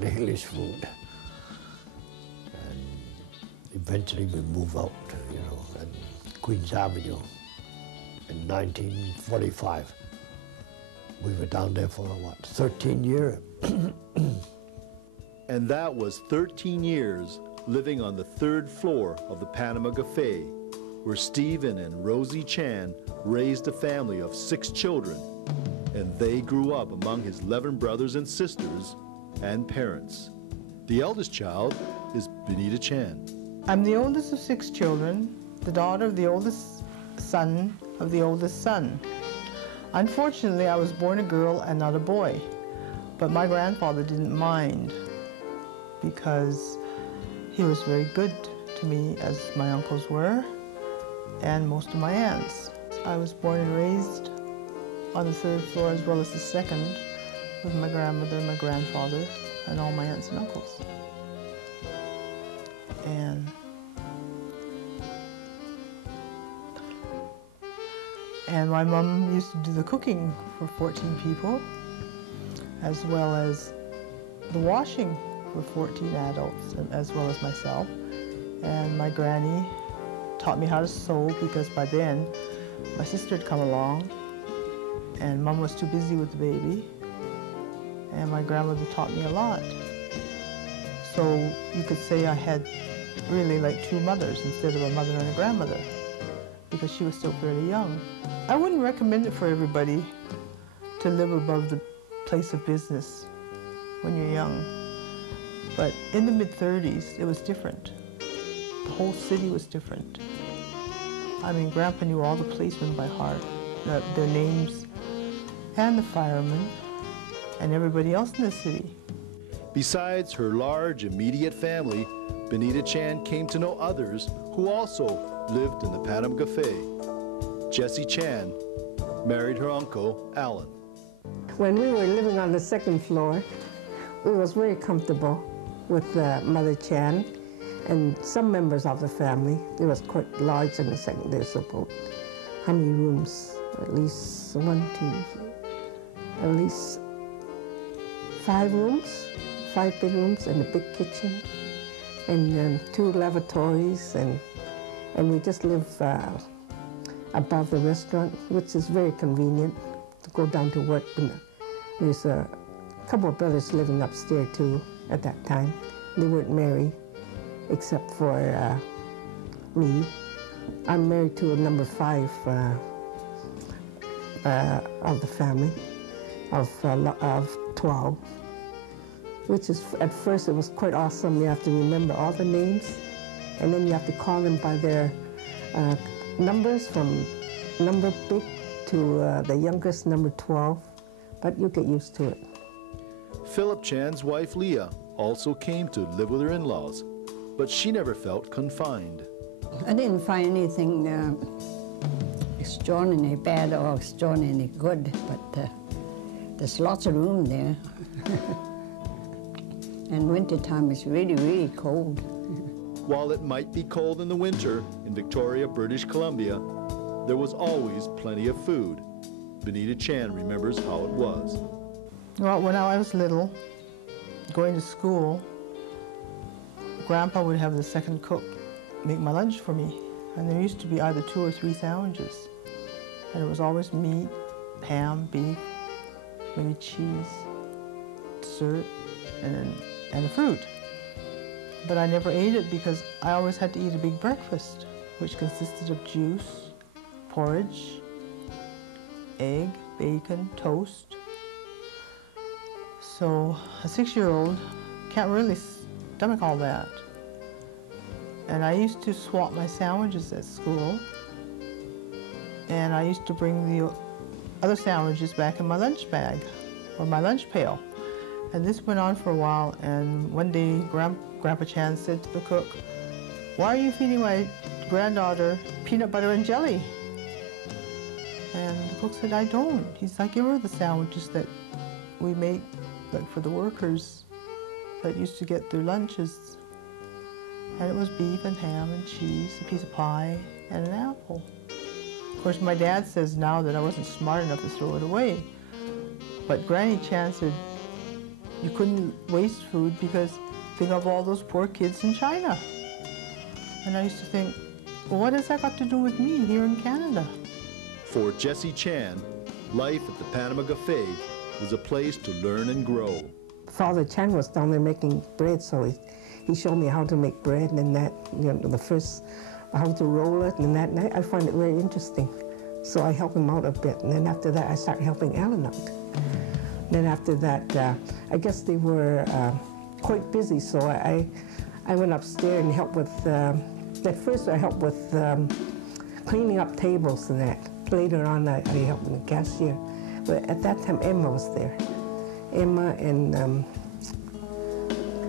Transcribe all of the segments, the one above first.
the English food. And eventually we moved out, you know, and Queens Avenue in 1945. We were down there for, what, 13 years? And that was 13 years living on the 3rd floor of the Panama Cafe, where Stephen and Rosie Chan raised a family of 6 children, and they grew up among his 11 brothers and sisters and parents. The eldest child is Benita Chan. I'm the oldest of 6 children, the daughter of the oldest son of the oldest son. Unfortunately, I was born a girl and not a boy, but my grandfather didn't mind because he was very good to me, as my uncles were, and most of my aunts. I was born and raised on the 3rd floor as well as the 2nd with my grandmother and my grandfather and all my aunts and uncles. And my mom used to do the cooking for 14 people, as well as the washing for 14 adults, as well as myself. And my granny taught me how to sew, because by then my sister had come along and Mom was too busy with the baby, and my grandmother taught me a lot. So you could say I had really like 2 mothers instead of a mother and a grandmother, because she was still fairly young. I wouldn't recommend it for everybody to live above the place of business when you're young. But in the mid-30s, it was different. The whole city was different. I mean, Grandpa knew all the policemen by heart, their names, and the firemen, and everybody else in the city. Besides her large immediate family, Benita Chan came to know others who also lived in the Panama Cafe. Jessie Chan married her uncle, Alan. When we were living on the 2nd floor, we was very comfortable with Mother Chan and some members of the family. It was quite large in the 2nd. There's about how many rooms? At least 5 rooms, 5 bedrooms and a big kitchen, and 2 lavatories, and we just live above the restaurant, which is very convenient to go down to work. There's a couple of brothers living upstairs too at that time. They weren't married except for me. I'm married to a number 5 of the family of 12, which is, at first it was quite awesome. You have to remember all the names, and then you have to call them by their numbers from number big to the youngest, number 12, but you get used to it. Philip Chan's wife, Leah, also came to live with her in-laws, but she never felt confined. I didn't find anything extraordinarily bad or extraordinarily good, but there's lots of room there. And wintertime is really, really cold. While it might be cold in the winter in Victoria, British Columbia, there was always plenty of food. Benita Chan remembers how it was. Well, when I was little, going to school, Grandpa would have the 2nd cook make my lunch for me. And there used to be either 2 or 3 sandwiches. And it was always meat, ham, beef, maybe cheese, dessert, and a fruit. But I never ate it because I always had to eat a big breakfast, which consisted of juice, porridge, egg, bacon, toast. So a 6-year-old can't really stomach all that. And I used to swap my sandwiches at school, and I used to bring the other sandwiches back in my lunch bag or my lunch pail. And this went on for a while, and one day Grandpa Chan said to the cook, "Why are you feeding my granddaughter peanut butter and jelly?" And the cook said, "I don't." He's like, "Give her the sandwiches that we make, like for the workers that used to get their lunches." And it was beef and ham and cheese, a piece of pie, and an apple. Of course, my dad says now that I wasn't smart enough to throw it away. But Granny Chan said, you couldn't waste food because think of all those poor kids in China. And I used to think, well, what has that got to do with me here in Canada? For Jessie Chan, life at the Panama Cafe was a place to learn and grow. Father Chan was down there making bread, so he showed me how to make bread and that, you know, the first, how to roll it and that, and I find it very interesting. So I help him out a bit, and then after that I started helping Alan out. Then after that, I guess they were quite busy, so I went upstairs and helped with, at first I helped with cleaning up tables and that. Later on I helped with the cashier. But at that time Emma was there. Emma and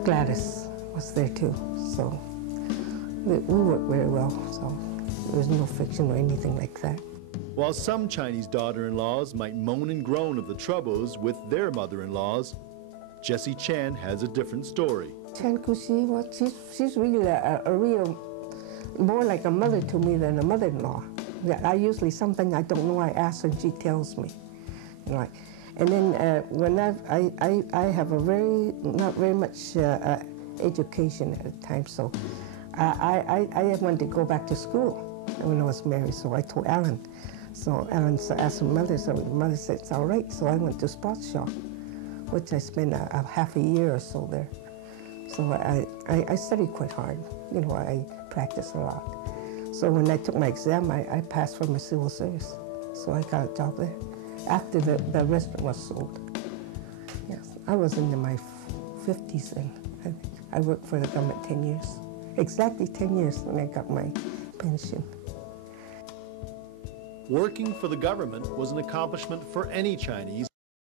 Gladys was there too, so we worked very well, so there was no friction or anything like that. While some Chinese daughter-in-laws might moan and groan of the troubles with their mother-in-laws, Jessie Chan has a different story. Chan Kushi, well, she's really a real, more like a mother to me than a mother-in-law. I usually, something I don't know, I ask her and she tells me. You know, and then when I have a very, not very much education at the time, so I wanted to go back to school when I was married, so I told Alan. So Alan asked her mother, so the mother said, it's all right. So I went to sports shop, which I spent a half a year or so there. So I studied quite hard, you know, I practiced a lot. So when I took my exam, I passed for my civil service. So I got a job there after the restaurant was sold. Yes, I was in my 50s and I worked for the government 10 years. Exactly 10 years when I got my pension. Working for the government was an accomplishment for any Chinese.